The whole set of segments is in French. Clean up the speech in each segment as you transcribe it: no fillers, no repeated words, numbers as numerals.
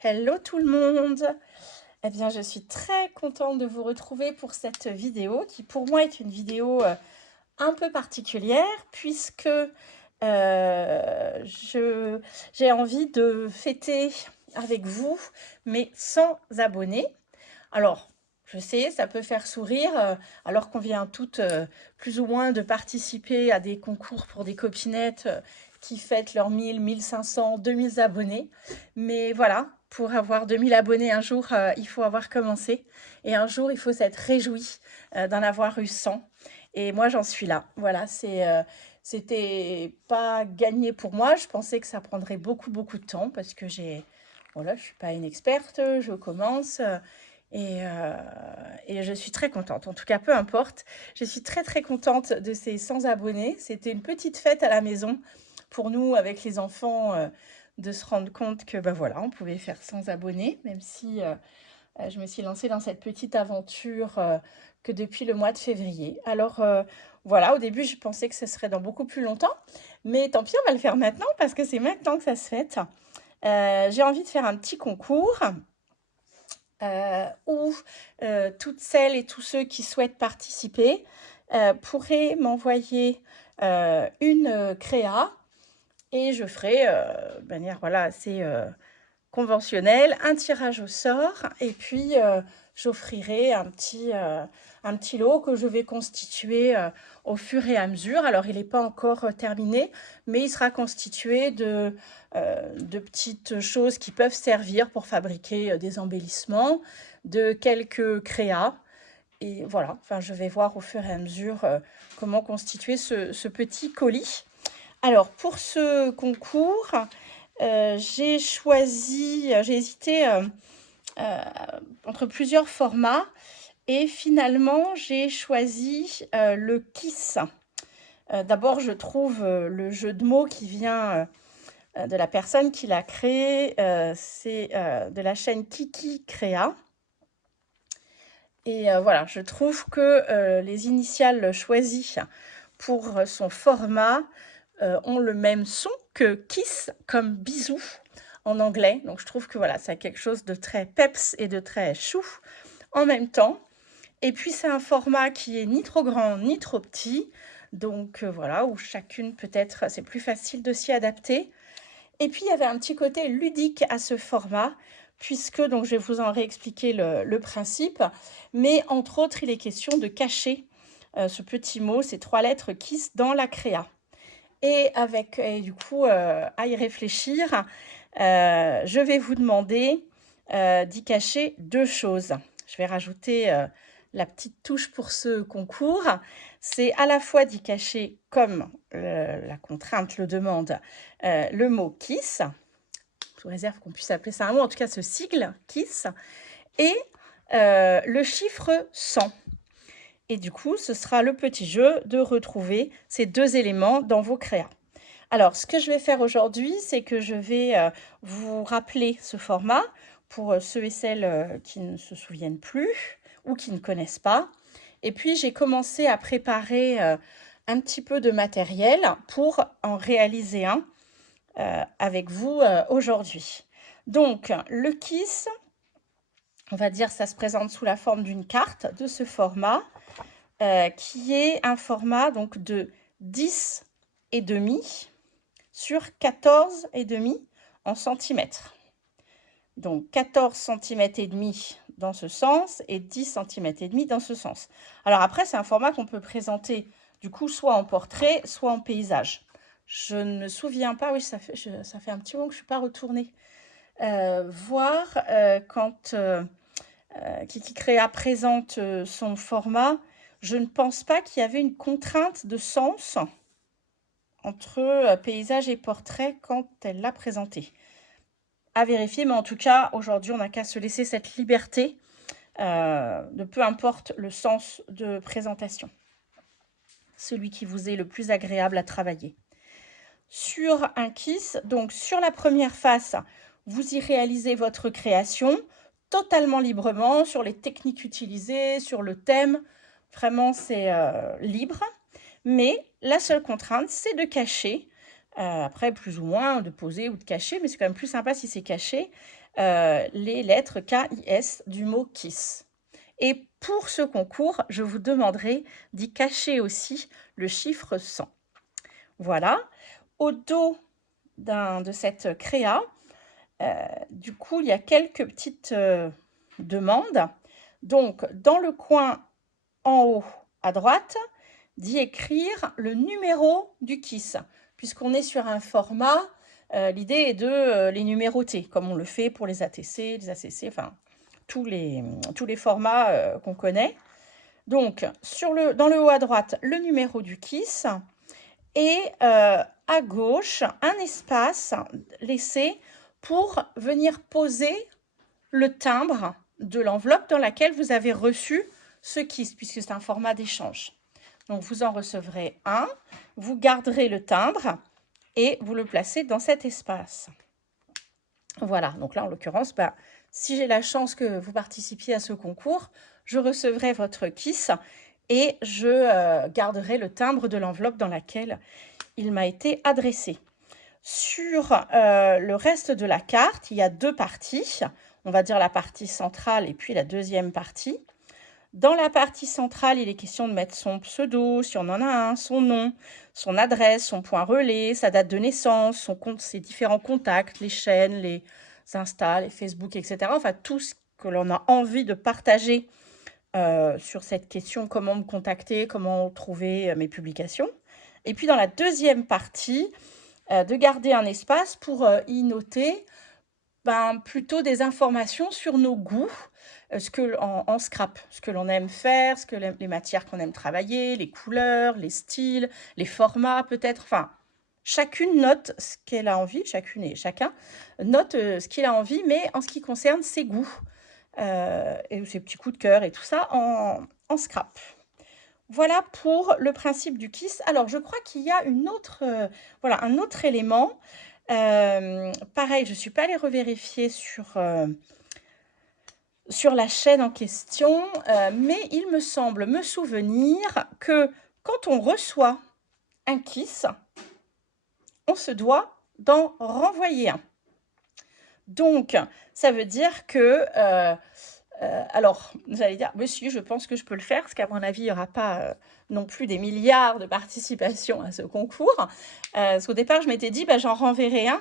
Hello tout le monde! Eh bien, je suis très contente de vous retrouver pour cette vidéo qui pour moi est une vidéo un peu particulière puisque j'ai envie de fêter avec vous mes 100 abonnés. Alors, je sais, ça peut faire sourire alors qu'on vient toutes plus ou moins de participer à des concours pour des copinettes qui fêtent leurs 1000, 1500, 2000 abonnés. Mais voilà, pour avoir 2000 abonnés un jour, il faut avoir commencé. Et un jour, il faut s'être réjoui d'en avoir eu 100. Et moi, j'en suis là. Voilà, c'était pas gagné pour moi. Je pensais que ça prendrait beaucoup, beaucoup de temps parce que voilà, je suis pas une experte, je commence. Et je suis très contente. En tout cas, peu importe. Je suis très, très contente de ces 100 abonnés. C'était une petite fête à la maison pour nous, avec les enfants, de se rendre compte que, bah voilà, on pouvait faire 100 abonnés, même si je me suis lancée dans cette petite aventure que depuis le mois de février. Alors, voilà, au début, je pensais que ce serait dans beaucoup plus longtemps, mais tant pis, on va le faire maintenant parce que c'est maintenant que ça se fête. J'ai envie de faire un petit concours où toutes celles et tous ceux qui souhaitent participer pourraient m'envoyer une créa et je ferai de manière voilà, assez conventionnelle un tirage au sort et puis j'offrirai un petit lot que je vais constituer au fur et à mesure. Alors, il n'est pas encore terminé, mais il sera constitué de petites choses qui peuvent servir pour fabriquer des embellissements, de quelques créas. Et voilà, enfin, je vais voir au fur et à mesure comment constituer ce petit colis. Alors, pour ce concours, j'ai hésité entre plusieurs formats et finalement, j'ai choisi le KISS. D'abord, je trouve le jeu de mots qui vient de la personne qui l'a créé, c'est de la chaîne Kiki Créa. Et voilà, je trouve que les initiales choisies pour son format ont le même son que kiss, comme bisou en anglais. Donc je trouve que voilà, c'est quelque chose de très peps et de très chou en même temps. Et puis c'est un format qui est ni trop grand ni trop petit. Donc voilà, où chacune peut-être, c'est plus facile de s'y adapter. Et puis il y avait un petit côté ludique à ce format, puisque donc je vais vous en réexpliquer le principe. Mais entre autres, il est question de cacher ce petit mot, ces 3 lettres kiss dans la créa. Et du coup, à y réfléchir, je vais vous demander d'y cacher 2 choses. Je vais rajouter la petite touche pour ce concours. C'est à la fois d'y cacher, comme la contrainte le demande, le mot KISS. Je réserve qu'on puisse appeler ça un mot, en tout cas ce sigle KISS, et le chiffre 100. Et du coup, ce sera le petit jeu de retrouver ces 2 éléments dans vos créas. Alors, ce que je vais faire aujourd'hui, c'est que je vais vous rappeler ce format pour ceux et celles qui ne se souviennent plus ou qui ne connaissent pas. Et puis, j'ai commencé à préparer un petit peu de matériel pour en réaliser un avec vous aujourd'hui. Donc, le KISS, on va dire, ça se présente sous la forme d'une carte de ce format qui est un format donc de 10 et demi sur 14 et demi en centimètres. Donc 14 cm et demi dans ce sens et 10 cm et demi dans ce sens. Alors après, c'est un format qu'on peut présenter du coup soit en portrait, soit en paysage. Je ne me souviens pas, oui, ça fait un petit moment que je ne suis pas retournée voir quand Kiki Créa présente son format. Je ne pense pas qu'il y avait une contrainte de sens entre paysage et portrait quand elle l'a présenté. À vérifier, mais en tout cas, aujourd'hui, on n'a qu'à se laisser cette liberté de peu importe le sens de présentation. Celui qui vous est le plus agréable à travailler. Sur un KISS, donc sur la première face, vous y réalisez votre création totalement librement sur les techniques utilisées, sur le thème. Vraiment, c'est libre. Mais la seule contrainte, c'est de cacher Après, plus ou moins, de poser ou de cacher, mais c'est quand même plus sympa si c'est caché, les lettres K-I-S du mot kiss. Et pour ce concours, je vous demanderai d'y cacher aussi le chiffre 100. Voilà. Au dos de cette créa, du coup, il y a quelques petites demandes. Donc, dans le coin en haut à droite, d'y écrire le numéro du KISS. Puisqu'on est sur un format, l'idée est de les numéroter, comme on le fait pour les ATC, les ACC, enfin, tous les formats qu'on connaît. Donc, dans le haut à droite, le numéro du KISS et à gauche, un espace laissé pour venir poser le timbre de l'enveloppe dans laquelle vous avez reçu ce KISS, puisque c'est un format d'échange. Donc, vous en recevrez un, vous garderez le timbre et vous le placez dans cet espace. Voilà, donc là, en l'occurrence, si j'ai la chance que vous participiez à ce concours, je recevrai votre KISS et je garderai le timbre de l'enveloppe dans laquelle il m'a été adressé. Sur le reste de la carte, il y a deux parties. On va dire la partie centrale et puis la deuxième partie. Dans la partie centrale, il est question de mettre son pseudo, si on en a un, son nom, son adresse, son point relais, sa date de naissance, ses différents contacts, les chaînes, les Insta, les Facebook, etc. Enfin, tout ce que l'on a envie de partager sur cette question, comment me contacter, comment trouver mes publications. Et puis dans la deuxième partie, de garder un espace pour y noter plutôt des informations sur nos goûts, en scrap, ce que l'on aime faire, les matières qu'on aime travailler, les couleurs, les styles, les formats peut-être, enfin, chacune note ce qu'elle a envie, chacune et chacun note ce qu'il a envie, mais en ce qui concerne ses goûts et ses petits coups de cœur et tout ça en scrap. Voilà pour le principe du KISS. Alors, je crois qu'il y a voilà, un autre élément. Pareil, je ne suis pas allée revérifier sur la chaîne en question, mais il me semble me souvenir que quand on reçoit un KISS, on se doit d'en renvoyer un. Donc, ça veut dire que... alors, vous allez dire, monsieur, je pense que je peux le faire, parce qu'à mon avis, il n'y aura pas non plus des milliards de participations à ce concours. Parce qu'au départ, je m'étais dit, j'en renverrai un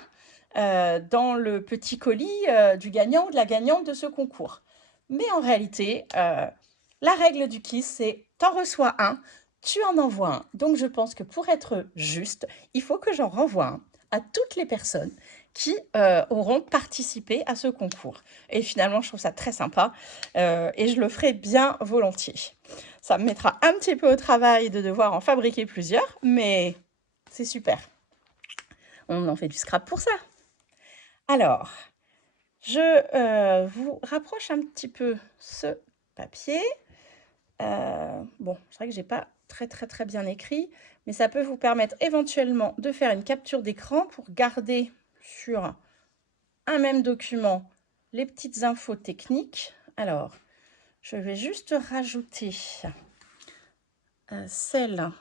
dans le petit colis du gagnant ou de la gagnante de ce concours. Mais en réalité, la règle du KISS, c'est t'en reçois un, tu en envoies un. Donc, je pense que pour être juste, il faut que j'en renvoie un à toutes les personnes qui auront participé à ce concours. Et finalement, je trouve ça très sympa et je le ferai bien volontiers. Ça me mettra un petit peu au travail de devoir en fabriquer plusieurs, mais c'est super. On en fait du scrap pour ça. Alors, je vous rapproche un petit peu ce papier. Bon, c'est vrai que j'ai pas très bien écrit, mais ça peut vous permettre éventuellement de faire une capture d'écran pour garder sur un même document les petites infos techniques. Alors, je vais juste rajouter celles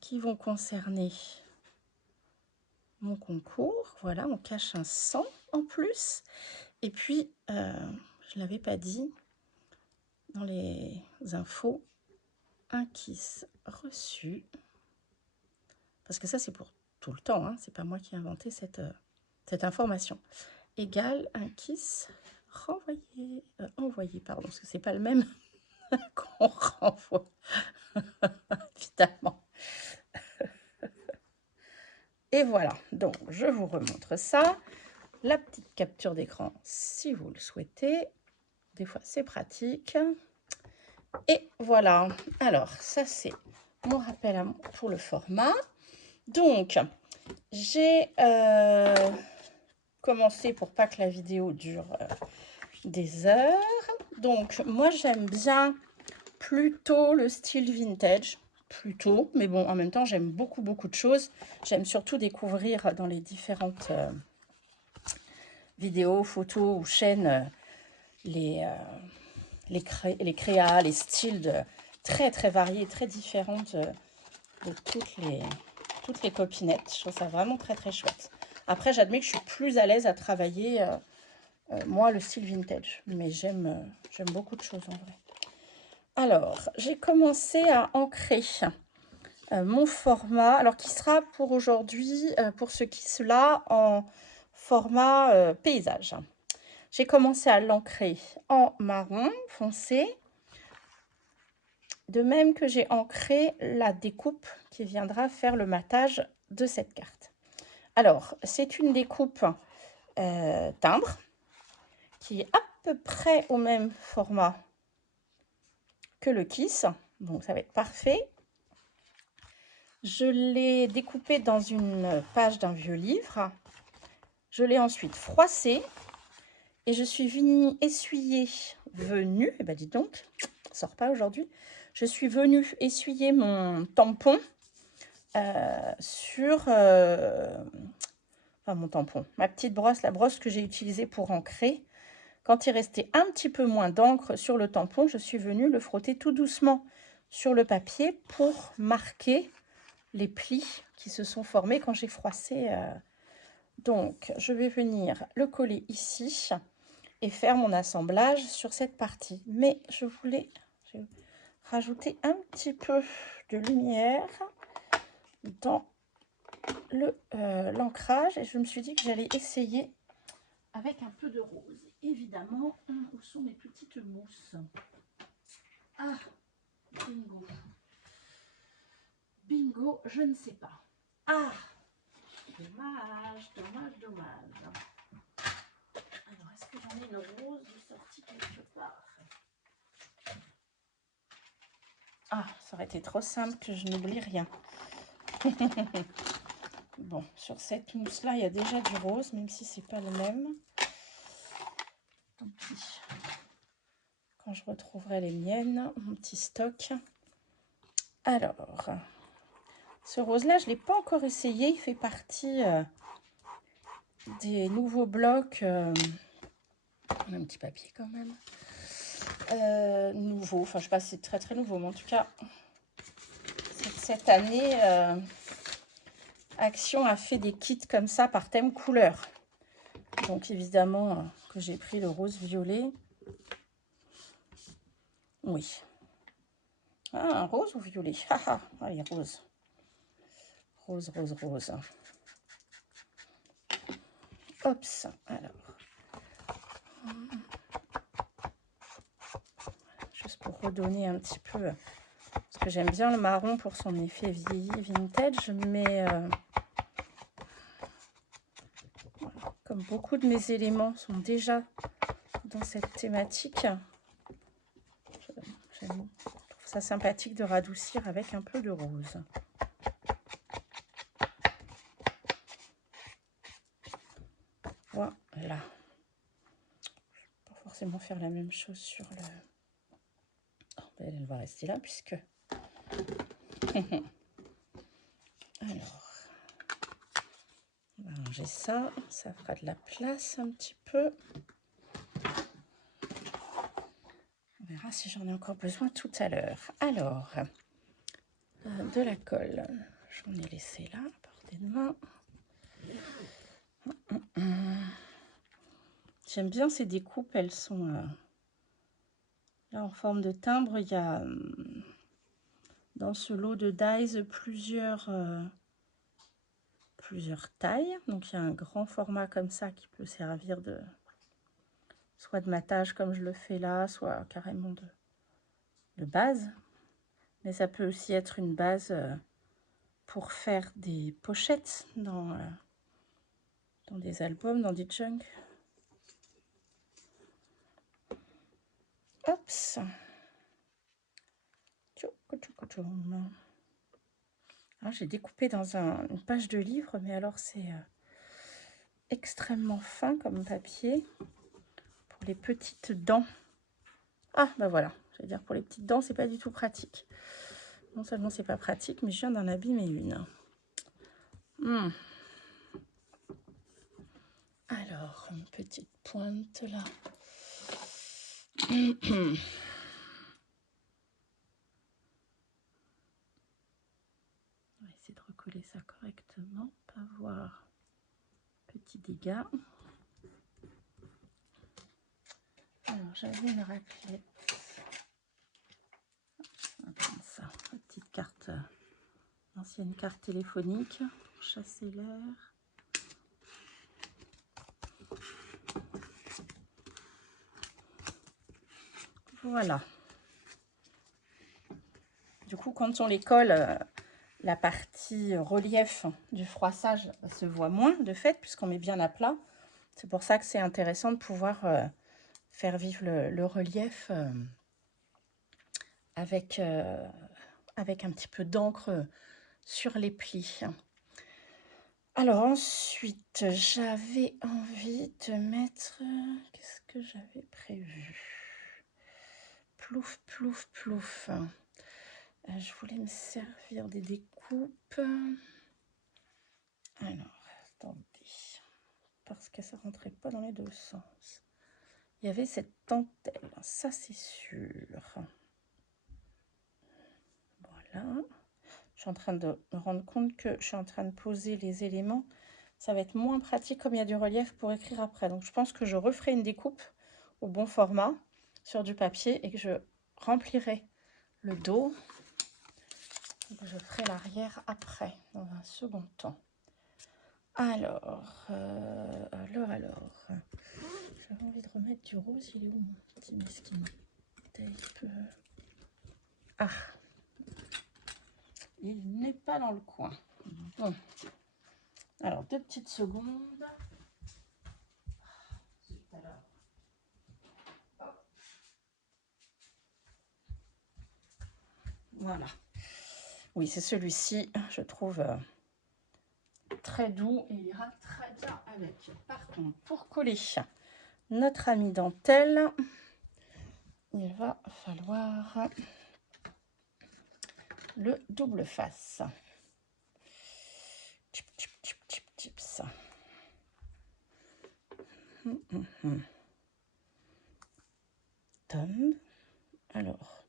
qui vont concerner mon concours. Voilà, on cache un 100 en plus. Et puis, je ne l'avais pas dit, dans les infos, un KISS reçu. Parce que ça, c'est pour tout le temps, hein, c'est pas moi qui ai inventé cette information. Égale un KISS envoyé, pardon, parce que c'est pas le même qu'on renvoie, évidemment. Et voilà, donc je vous remontre ça. La petite capture d'écran, si vous le souhaitez. Des fois, c'est pratique. Et voilà. Alors, ça, c'est mon rappel pour le format. Donc, j'ai commencé pour pas que la vidéo dure des heures. Donc, moi, j'aime bien plutôt le style vintage. Plutôt, mais bon, en même temps, j'aime beaucoup de choses. J'aime surtout découvrir dans les différentes vidéos, photos ou chaînes les créas, les styles très variés, très différents de toutes toutes les copinettes. Je trouve ça vraiment très très chouette. Après, j'admets que je suis plus à l'aise à travailler, moi, le style vintage. Mais j'aime beaucoup de choses en vrai. Alors, j'ai commencé à ancrer mon format, alors qui sera pour aujourd'hui, pour ce kiss-là, en format paysage. J'ai commencé à l'ancrer en marron foncé, de même que j'ai ancré la découpe qui viendra faire le matage de cette carte. Alors, c'est une découpe timbre qui est à peu près au même format que le kiss, donc ça va être parfait. Je l'ai découpé dans une page d'un vieux livre. Je l'ai ensuite froissé et je suis venue essuyer, et ben dis donc, ça sort pas aujourd'hui. Je suis venue essuyer mon tampon sur, enfin mon tampon, ma petite brosse, la brosse que j'ai utilisée pour ancrer. Quand il restait un petit peu moins d'encre sur le tampon, je suis venue le frotter tout doucement sur le papier pour marquer les plis qui se sont formés quand j'ai froissé. Donc, je vais venir le coller ici et faire mon assemblage sur cette partie. Mais je voulais rajouter un petit peu de lumière dans l'ancrage et je me suis dit que j'allais essayer avec un peu de rose. Évidemment, où sont mes petites mousses? Ah, bingo. Bingo, je ne sais pas. Ah, dommage, dommage, dommage. Alors, est-ce que j'en ai une rose de sortie quelque part? Ah, ça aurait été trop simple que je n'oublie rien. Bon, sur cette mousse-là, il y a déjà du rose, même si c'est pas le même. Tant pis. Quand je retrouverai les miennes, mon petit stock. Alors, ce rose-là, je ne l'ai pas encore essayé. Il fait partie des nouveaux blocs. On a un petit papier quand même. Nouveau, enfin je sais pas si c'est très très nouveau, mais en tout cas, cette année, Action a fait des kits comme ça par thème couleur. Donc évidemment que j'ai pris le rose violet. Oui. Ah, un rose ou violet? Ah, allez, rose. Rose, rose, rose. Hops, alors. Juste pour redonner un petit peu, parce que j'aime bien le marron pour son effet vieilli vintage, mais comme beaucoup de mes éléments sont déjà dans cette thématique, je trouve ça sympathique de radoucir avec un peu de rose. Voilà. Je ne vais pas forcément faire la même chose sur le... Oh, ben elle va rester là puisque... Alors, on va ranger ça. Ça fera de la place un petit peu. On verra si j'en ai encore besoin tout à l'heure. Alors, de la colle. J'en ai laissé là, à portée de main. J'aime bien ces découpes, elles sont là en forme de timbre. Il y a dans ce lot de dies plusieurs tailles. Donc il y a un grand format comme ça qui peut servir de soit de matage comme je le fais là, soit carrément de base. Mais ça peut aussi être une base pour faire des pochettes dans des albums, dans des junk. Oups. Ah, j'ai découpé dans une page de livre, mais alors c'est extrêmement fin comme papier pour les petites dents. Ah, bah voilà, je vais dire pour les petites dents, c'est pas du tout pratique. Non seulement c'est pas pratique, mais je viens d'en abîmer une. Alors, une petite pointe là. On va essayer de recoller ça correctement. correctement, pas voir petit dégât. Alors j'avais une raclette, on va prendre ça, une petite carte, ancienne carte téléphonique pour chasser l'air. Voilà. Du coup, quand on les colle, la partie relief du froissage se voit moins de fait, puisqu'on met bien à plat. C'est pour ça que c'est intéressant de pouvoir faire vivre le relief avec un petit peu d'encre sur les plis. Alors ensuite, j'avais envie de mettre... Qu'est-ce que j'avais prévu? Plouf, plouf, plouf. Je voulais me servir des découpes. Alors, attendez. Parce que ça rentrait pas dans les deux sens. Il y avait cette dentelle, ça c'est sûr. Voilà. Je suis en train de me rendre compte que je suis en train de poser les éléments. Ça va être moins pratique comme il y a du relief pour écrire après. Donc je pense que je referai une découpe au bon format sur du papier et que je remplirai le dos. Donc je ferai l'arrière après, dans un second temps. Alors, j'avais envie de remettre du rose. Il est où mon petit mesquin tape? Ah, il n'est pas dans le coin. Bon. Alors, 2 petites secondes. Voilà. Oui, c'est celui-ci, je trouve très doux et il ira très bien avec. Par contre, pour coller notre ami dentelle, il va falloir le double face. Chips. Tom. Alors,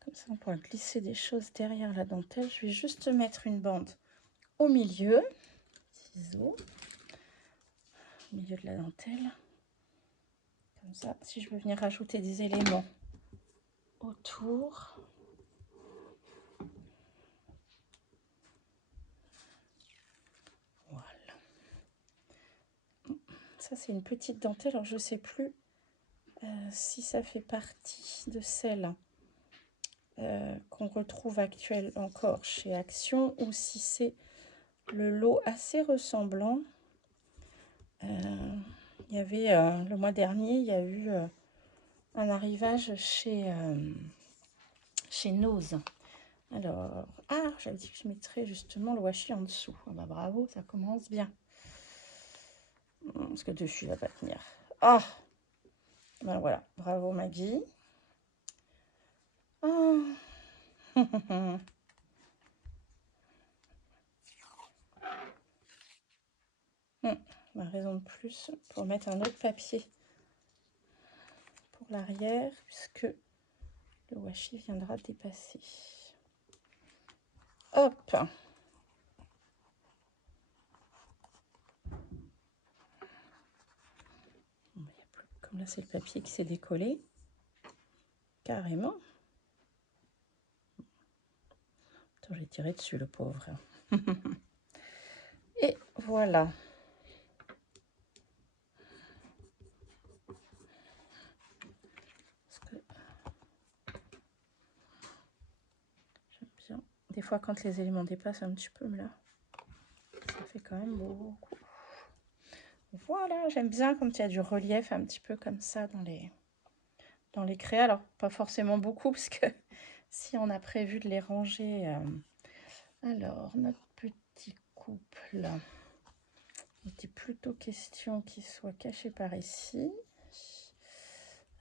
comme ça on pourra glisser des choses derrière la dentelle. Je vais juste mettre une bande au milieu. Ciseaux. Au milieu de la dentelle. Comme ça, si je veux venir rajouter des éléments autour. Voilà. Ça, c'est une petite dentelle. Alors, je ne sais plus si ça fait partie de celle qu'on retrouve actuelle encore chez Action ou si c'est le lot assez ressemblant. Il y avait le mois dernier, il y a eu un arrivage chez Nose. Alors, j'avais dit que je mettrais justement le washi en dessous. Ah bah bravo, ça commence bien. Parce que dessus, il va pas tenir. Ah, ben voilà, bravo Maggie. Oh. Ma raison de plus pour mettre un autre papier pour l'arrière, puisque le washi viendra dépasser. Hop. Comme là, c'est le papier qui s'est décollé. Carrément. Attends, j'ai tiré dessus, le pauvre. Et voilà. J'aime bien. Des fois, quand les éléments dépassent un petit peu, mais là, ça fait quand même beaucoup. Voilà, j'aime bien quand il y a du relief un petit peu comme ça dans les créas. Alors, pas forcément beaucoup, parce que si on a prévu de les ranger... Alors, notre petit couple, il était plutôt question qu'il soit caché par ici.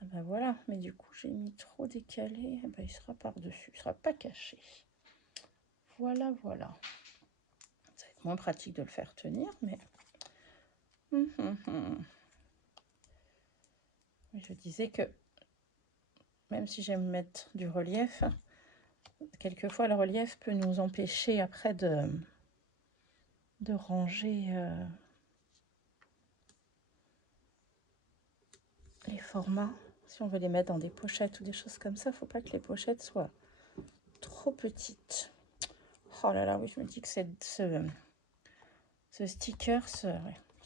Ah ben voilà, mais du coup, j'ai mis trop décalé. Ah ben, il sera par-dessus, il sera pas caché. Voilà, voilà. Ça va être moins pratique de le faire tenir, mais... Je disais que, même si j'aime mettre du relief, quelquefois le relief peut nous empêcher après de de ranger les formats. Si on veut les mettre dans des pochettes ou des choses comme ça, il ne faut pas que les pochettes soient trop petites. Oh là là, oui, je me dis que ce sticker, ça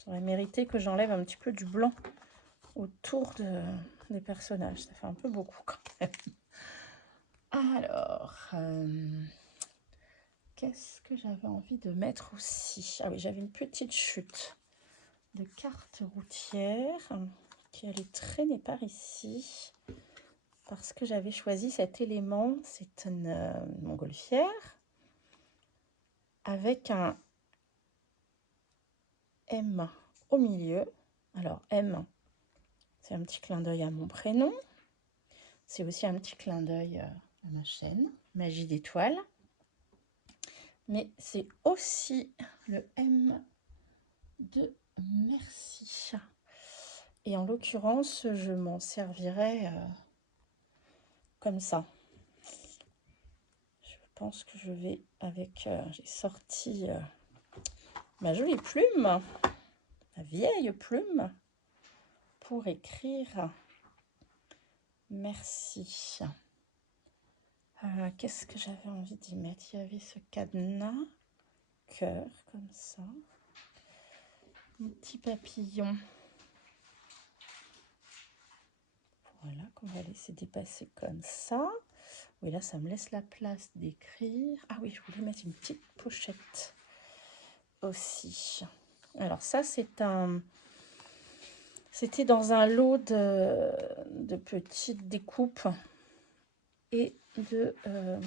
aurait mérité que j'enlève un petit peu du blanc autour des personnages. Ça fait un peu beaucoup quand même. Alors, qu'est-ce que j'avais envie de mettre aussi? Ah oui, j'avais une petite chute de cartes routières qui allait traîner par ici parce que j'avais choisi cet élément. C'est une montgolfière avec un M au milieu. Alors M, c'est un petit clin d'œil à mon prénom. C'est aussi un petit clin d'œil à ma chaîne, Magie d'étoiles. Mais c'est aussi le M de merci. Et en l'occurrence, je m'en servirai comme ça. Je pense que je vais avec... j'ai sorti ma jolie plume, ma vieille plume, pour écrire merci. Qu'est-ce que j'avais envie d'y mettre? Il y avait ce cadenas, cœur, comme ça. Un petit papillon. Voilà, qu'on va laisser dépasser comme ça. Oui, là, ça me laisse la place d'écrire. Ah oui, je voulais mettre une petite pochette aussi. Alors ça, c'était dans un lot de petites découpes et il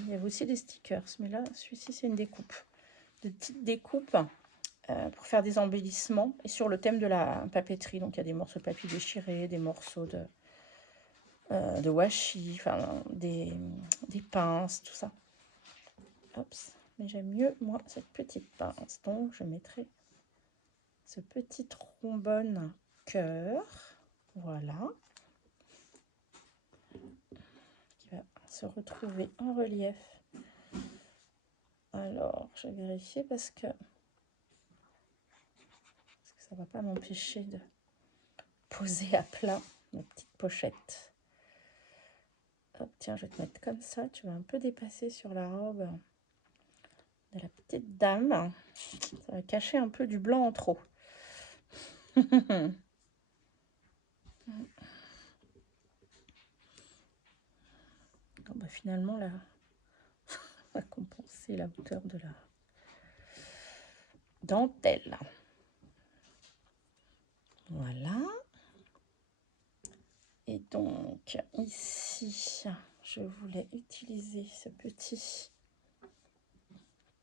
y avait aussi des stickers. Mais là, celui-ci, c'est une découpe. De petites découpes pour faire des embellissements et sur le thème de la papeterie. Donc, il y a des morceaux de papier déchirés, des morceaux de washi, enfin, des pinces, tout ça. Hop, mais j'aime mieux, moi, cette petite pince. Donc, je mettrai ce petit trombone cœur. Voilà. Qui va se retrouver en relief. Alors, je vais vérifier parce que ça ne va pas m'empêcher de poser à plat ma petite pochette. Hop, tiens, je vais te mettre comme ça. Tu vas un peu dépasser sur la robe de la petite dame. Ça va cacher un peu du blanc en trop. Bah, finalement, là, on va compenser la hauteur de la dentelle. Voilà. Et donc, ici, je voulais utiliser ce petit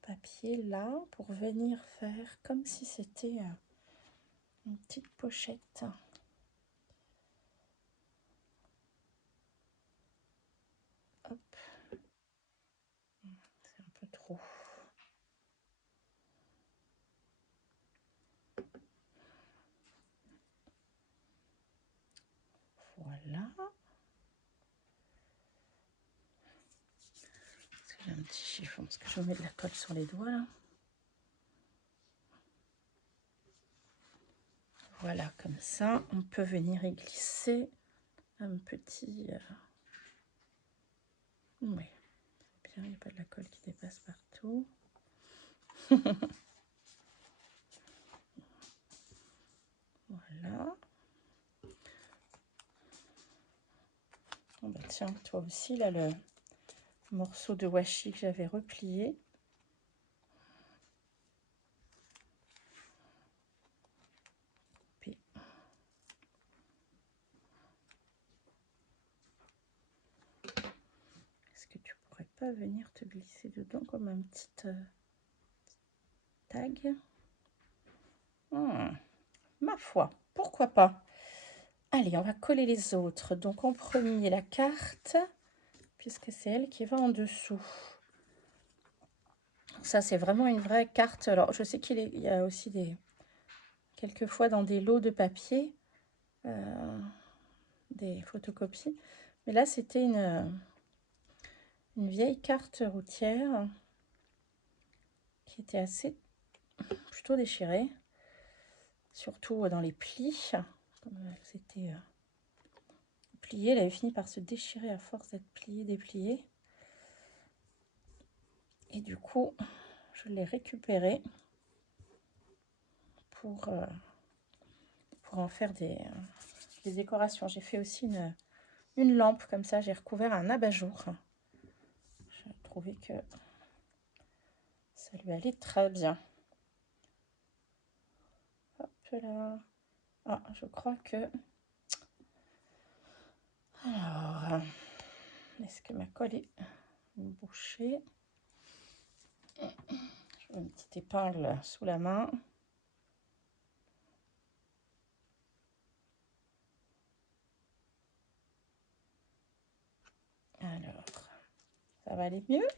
papier là pour venir faire comme si c'était une petite pochette. Hop. C'est un peu trop. Voilà. J'ai un petit chiffon parce que je mets de la colle sur les doigts là. Voilà, comme ça, on peut venir y glisser un petit... Oui, c'est bien, il n'y a pas de la colle qui dépasse partout. Voilà. Oh bah tiens, toi aussi, là, le morceau de washi que j'avais replié. Puis, est-ce que tu pourrais pas venir te glisser dedans comme un petit tag? Ma foi, pourquoi pas? Allez, on va coller les autres. Donc en premier, la carte, puisque c'est elle qui va en dessous. Ça, c'est vraiment une vraie carte. Alors, je sais qu'il y a aussi quelquefois dans des lots de papier, des photocopies. Mais là, c'était une vieille carte routière qui était assez plutôt déchirée, surtout dans les plis. Comme c'était plié, elle avait fini par se déchirer à force d'être pliée, dépliée. Et du coup, je l'ai récupérée pour en faire des décorations. J'ai fait aussi une lampe comme ça, j'ai recouvert un abat-jour. J'ai trouvé que ça lui allait très bien. Hop là. Ah, je crois que... Alors, est-ce que ma colle est bouchée? J'ai une petite épingle sous la main. Alors, ça va aller mieux.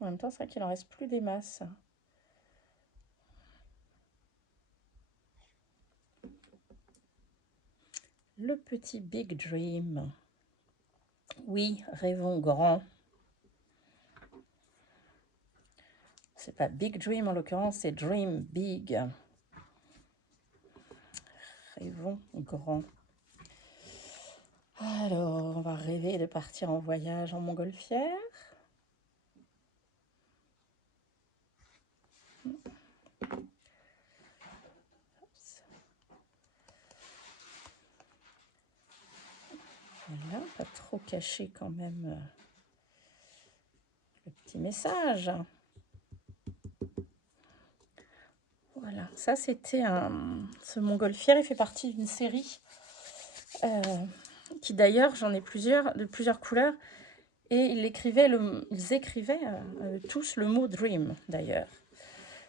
En même temps, c'est vrai qu'il en reste plus des masses. Le petit Big Dream. Oui, rêvons grand. C'est pas Big Dream en l'occurrence, c'est Dream Big. Rêvons grand. Alors, on va rêver de partir en voyage en montgolfière. Voilà, pas trop cacher quand même le petit message. Voilà, ça c'était ce montgolfière, il fait partie d'une série qui d'ailleurs, j'en ai plusieurs, de plusieurs couleurs, et ils écrivaient tous le mot Dream d'ailleurs.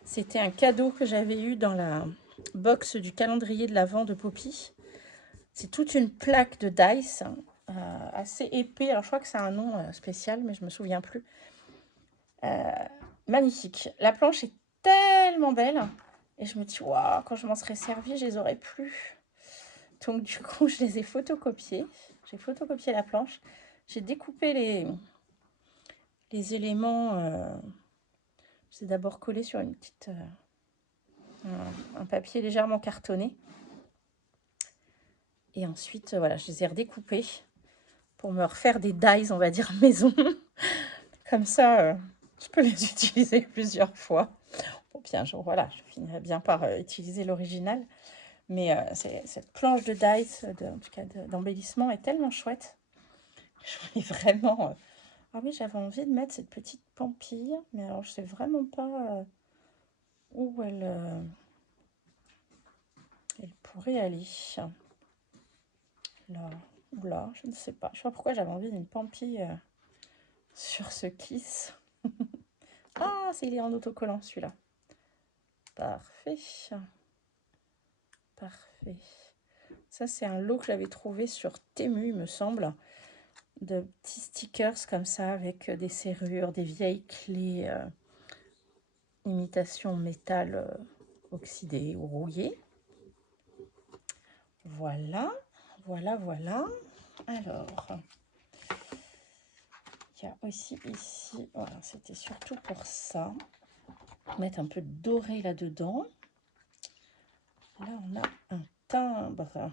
C'était un cadeau que j'avais eu dans la box du calendrier de l'Avent de Poppy. C'est toute une plaque de dice assez épais. Alors je crois que c'est un nom spécial, mais je me souviens plus. Magnifique. La planche est tellement belle. Et je me dis, waouh, quand je m'en serais servi, je les aurais plus. Donc du coup, je les ai photocopiés. J'ai photocopié la planche. J'ai découpé les éléments. J'ai d'abord collé sur une petite... un papier légèrement cartonné. Et ensuite, voilà, je les ai redécoupés pour me refaire des dies, on va dire, maison. Comme ça, je peux les utiliser plusieurs fois. Bon, bien, voilà, je finirai bien par utiliser l'original. Mais cette planche de dice, en tout cas d'embellissement, est tellement chouette. Je voulais vraiment... Ah oui, j'avais envie de mettre cette petite pampille, mais alors je sais vraiment pas où elle pourrait aller. Là, ou là, je ne sais pas. Je sais pas pourquoi j'avais envie d'une pampille sur ce kiss. Ah, il est en autocollant celui-là. Parfait. Parfait. Ça, c'est un lot que j'avais trouvé sur Temu, il me semble. De petits stickers comme ça avec des serrures, des vieilles clés imitation métal oxydé ou rouillé. Voilà, voilà. Alors, il y a aussi ici, voilà, c'était surtout pour ça. Mettre un peu de doré là-dedans. Là, on a un timbre.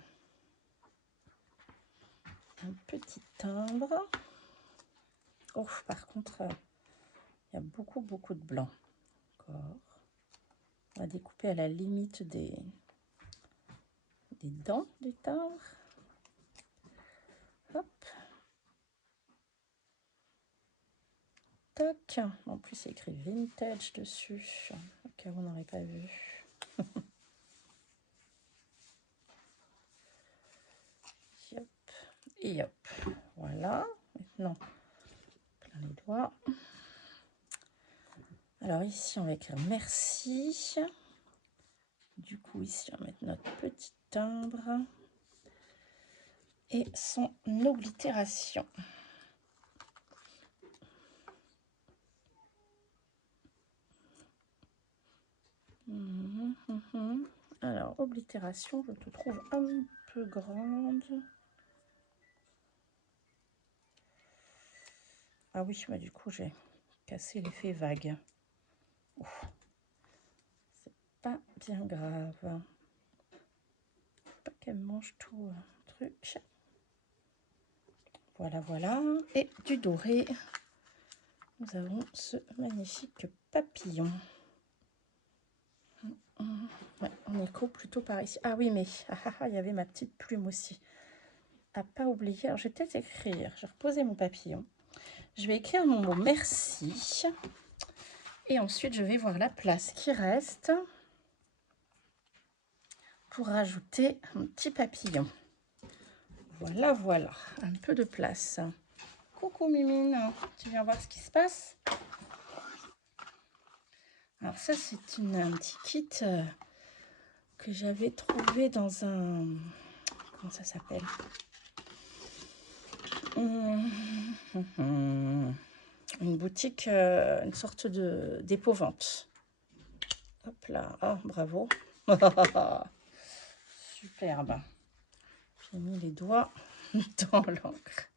Un petit timbre. Oh, par contre, il y a beaucoup de blanc. Encore. On va découper à la limite des dents du timbre. Hop. Tac. En plus, c'est écrit vintage dessus, au cas où on n'aurait pas vu. Hop. Et hop. Voilà. Maintenant, plein les doigts. Alors ici, on va écrire merci. Du coup, ici, on va mettre notre petit timbre et son oblitération. Alors, oblitération, je te trouve un peu grande. Ah oui, bah du coup, j'ai cassé l'effet vague. C'est pas bien grave. Pas qu'elle mange tout truc. Voilà, voilà. Et du doré, nous avons ce magnifique papillon. Ouais, en écho plutôt par ici. Ah oui, mais il y avait ma petite plume aussi. À pas oublier. Alors, je vais peut-être écrire. Je vais reposer mon papillon. Je vais écrire mon mot merci. Et ensuite, je vais voir la place qui reste pour rajouter un petit papillon. Voilà, voilà. Un peu de place. Coucou Mimine, tu viens voir ce qui se passe? Alors ça, c'est un petit kit que j'avais trouvé dans un... Comment ça s'appelle? Une boutique, une sorte de dépôt-vente. Hop là, oh, bravo. Superbe. J'ai mis les doigts dans l'encre.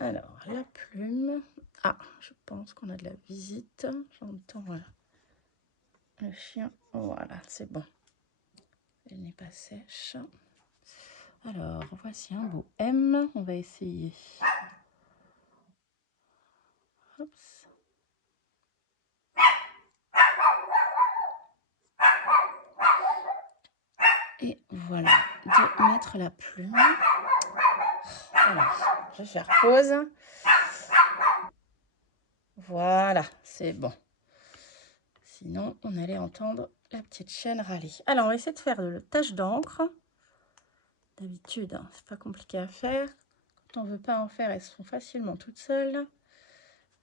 Alors, la plume. Ah, je pense qu'on a de la visite. J'entends le chien. Voilà, c'est bon. Elle n'est pas sèche. Alors, voici un beau M. On va essayer. Oups. Et voilà, de mettre la plume. Alors, je vais faire pause. Voilà, c'est bon. Sinon, on allait entendre la petite chaîne râler. Alors, on va essayer de faire de taches d'encre. D'habitude, hein, c'est pas compliqué à faire. Quand on veut pas en faire, elles se font facilement toutes seules.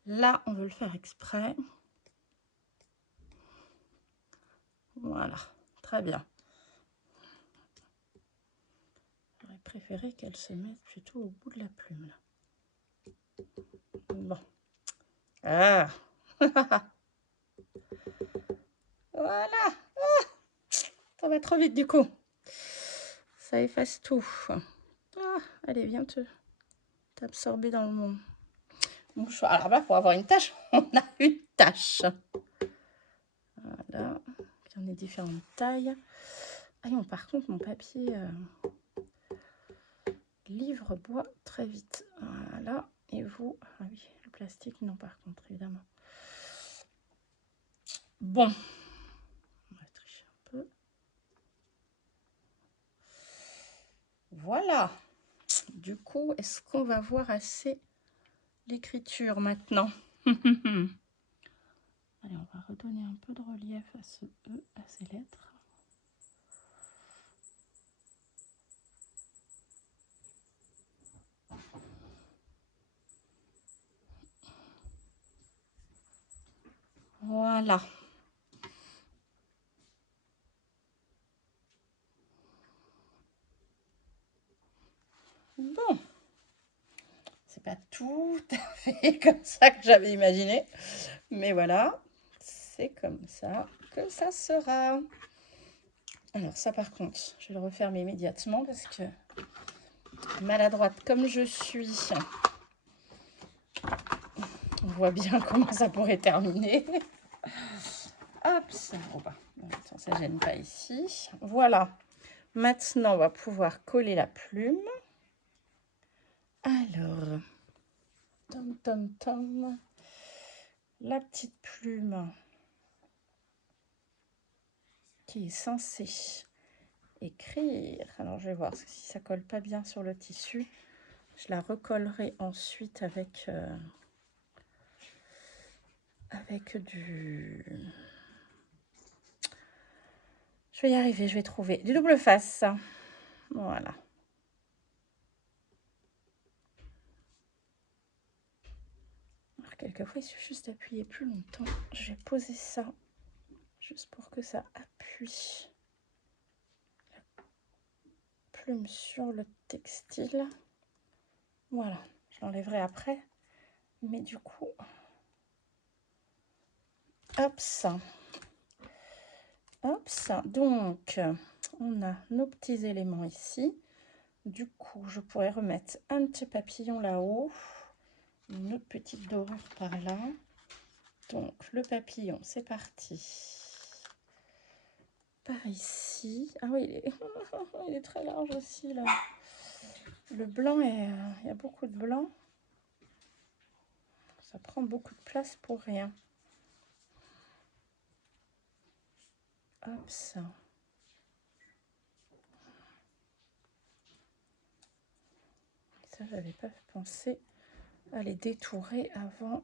Là, on veut le faire exprès. Voilà, très bien. J'aurais préféré qu'elle se mette plutôt au bout de la plume. Là. Bon. Ah. Voilà. Ah. Ça va trop vite du coup. Ça efface tout. Ah, allez, viens t'absorber dans le monde. Mouchoir. Alors là, pour avoir une tâche, on a une tâche. Voilà. Puis on est différentes tailles. Ah non, par contre, mon papier livre boit très vite. Voilà. Et vous? Ah oui, le plastique, non, par contre, évidemment. Bon. On va tricher un peu. Voilà. Du coup, est-ce qu'on va voir assez l'écriture maintenant? Allez, on va redonner un peu de relief à ce E, à ces lettres. Voilà. Bon. C'est pas tout à fait comme ça que j'avais imaginé. Mais voilà. C'est comme ça que ça sera. Alors ça par contre, je vais le refermer immédiatement parce que maladroite comme je suis, on voit bien comment ça pourrait terminer. Hop, bon bah, ça gêne pas ici. Voilà. Maintenant, on va pouvoir coller la plume. Alors, tom tom tom, la petite plume qui est censée écrire. Alors, je vais voir si ça colle pas bien sur le tissu. Je la recollerai ensuite avec du... Je vais y arriver, je vais trouver du double face. Voilà. Alors, quelquefois, il suffit juste d'appuyer plus longtemps. Je vais poser ça juste pour que ça appuie la plume sur le textile. Voilà, je l'enlèverai après. Mais du coup, hop ça. Hop ça. Donc, on a nos petits éléments ici. Du coup, je pourrais remettre un petit papillon là-haut. Une autre petite dorure par là. Donc, le papillon, c'est parti. par ici. Ah oui, il est très large aussi, là. Le blanc, il y a beaucoup de blanc. Ça prend beaucoup de place pour rien. Hop, ça. Ça, j'avais pas pensé à les détourer avant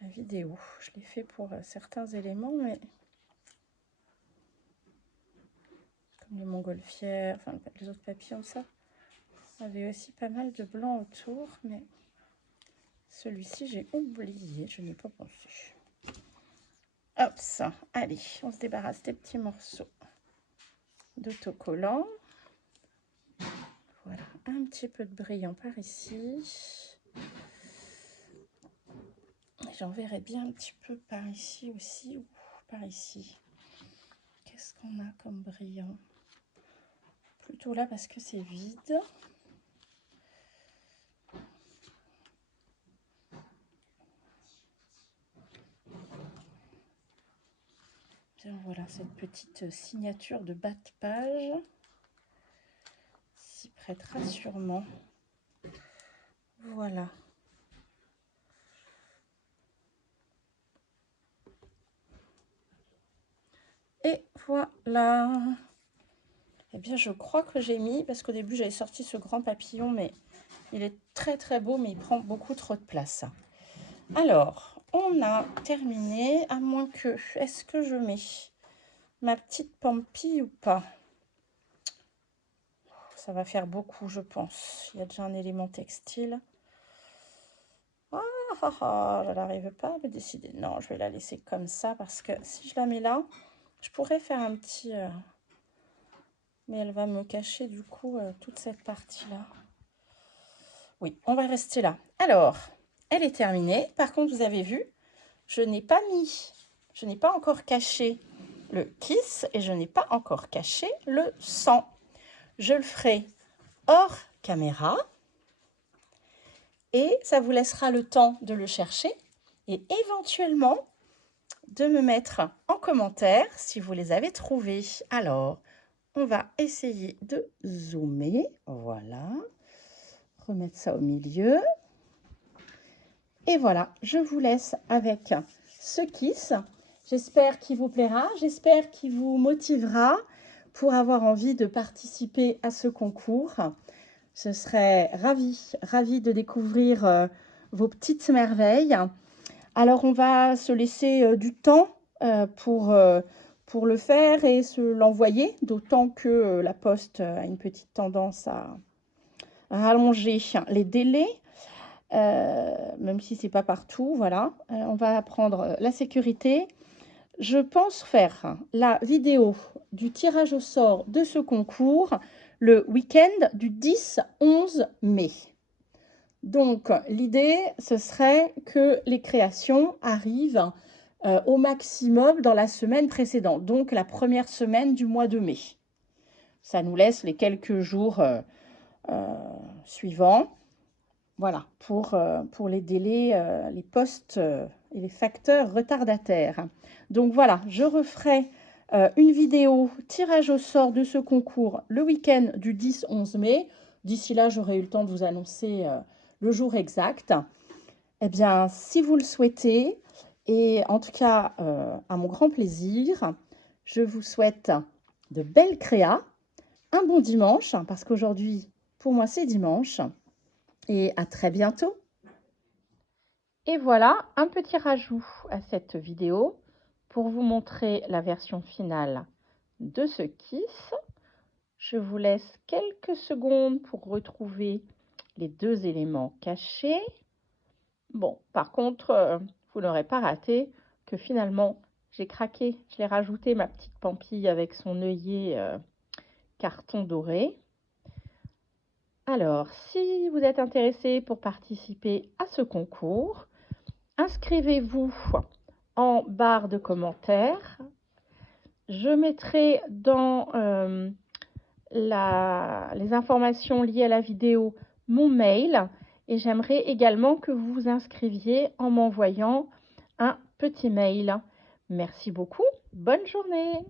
la vidéo. Je l'ai fait pour certains éléments, mais comme les montgolfières, enfin les autres papillons, ça avait aussi pas mal de blanc autour, mais celui-ci, j'ai oublié, je n'y ai pas pensé. Hop, ça. Allez, on se débarrasse des petits morceaux d'autocollant. Voilà, un petit peu de brillant par ici. J'en verrai bien un petit peu par ici aussi, ou par ici. Qu'est-ce qu'on a comme brillant? Plutôt là parce que c'est vide. Bien, voilà cette petite signature de bas de page. S'y prêtera sûrement. Voilà. Et voilà. Eh bien, je crois que j'ai mis, parce qu'au début, j'avais sorti ce grand papillon, mais il est très très beau, mais il prend beaucoup trop de place. Alors, on a terminé, à moins que... Est-ce que je mets ma petite pampille ou pas? Ça va faire beaucoup, je pense. Il y a déjà un élément textile. Je n'arrive pas à me décider. Non, je vais la laisser comme ça, parce que si je la mets là, je pourrais faire un petit... mais elle va me cacher, du coup, toute cette partie-là. Oui, on va rester là. Alors, elle est terminée. Par contre, vous avez vu, je n'ai pas encore caché le kiss et je n'ai pas encore caché le sang. Je le ferai hors caméra et ça vous laissera le temps de le chercher et éventuellement de me mettre en commentaire si vous les avez trouvés. Alors, on va essayer de zoomer. Voilà. Remettre ça au milieu. Et voilà, je vous laisse avec ce kiss. J'espère qu'il vous plaira, j'espère qu'il vous motivera pour avoir envie de participer à ce concours. Je serais ravie de découvrir vos petites merveilles. Alors, on va se laisser du temps pour le faire et se l'envoyer, d'autant que la Poste a une petite tendance à rallonger les délais. Même si c'est pas partout, voilà. On va prendre la sécurité. Je pense faire la vidéo du tirage au sort de ce concours le week-end du 10-11 mai. Donc, l'idée, ce serait que les créations arrivent au maximum dans la semaine précédente, donc la première semaine du mois de mai. Ça nous laisse les quelques jours suivants. Voilà, pour les délais, les postes et les facteurs retardataires. Donc voilà, je referai une vidéo tirage au sort de ce concours le week-end du 10-11 mai. D'ici là, j'aurai eu le temps de vous annoncer le jour exact. Eh bien, si vous le souhaitez, et en tout cas à mon grand plaisir, je vous souhaite de belles créas, un bon dimanche, parce qu'aujourd'hui, pour moi, c'est dimanche. Et à très bientôt. Et voilà un petit rajout à cette vidéo pour vous montrer la version finale de ce kiss. Je vous laisse quelques secondes pour retrouver les deux éléments cachés. Bon, par contre, vous n'aurez pas raté que finalement, j'ai craqué. Je l'ai rajouté, ma petite pampille avec son œillet carton doré. Alors, si vous êtes intéressé pour participer à ce concours, inscrivez-vous en barre de commentaires. Je mettrai dans les informations liées à la vidéo mon mail et j'aimerais également que vous vous inscriviez en m'envoyant un petit mail Merci beaucoup. Bonne journée.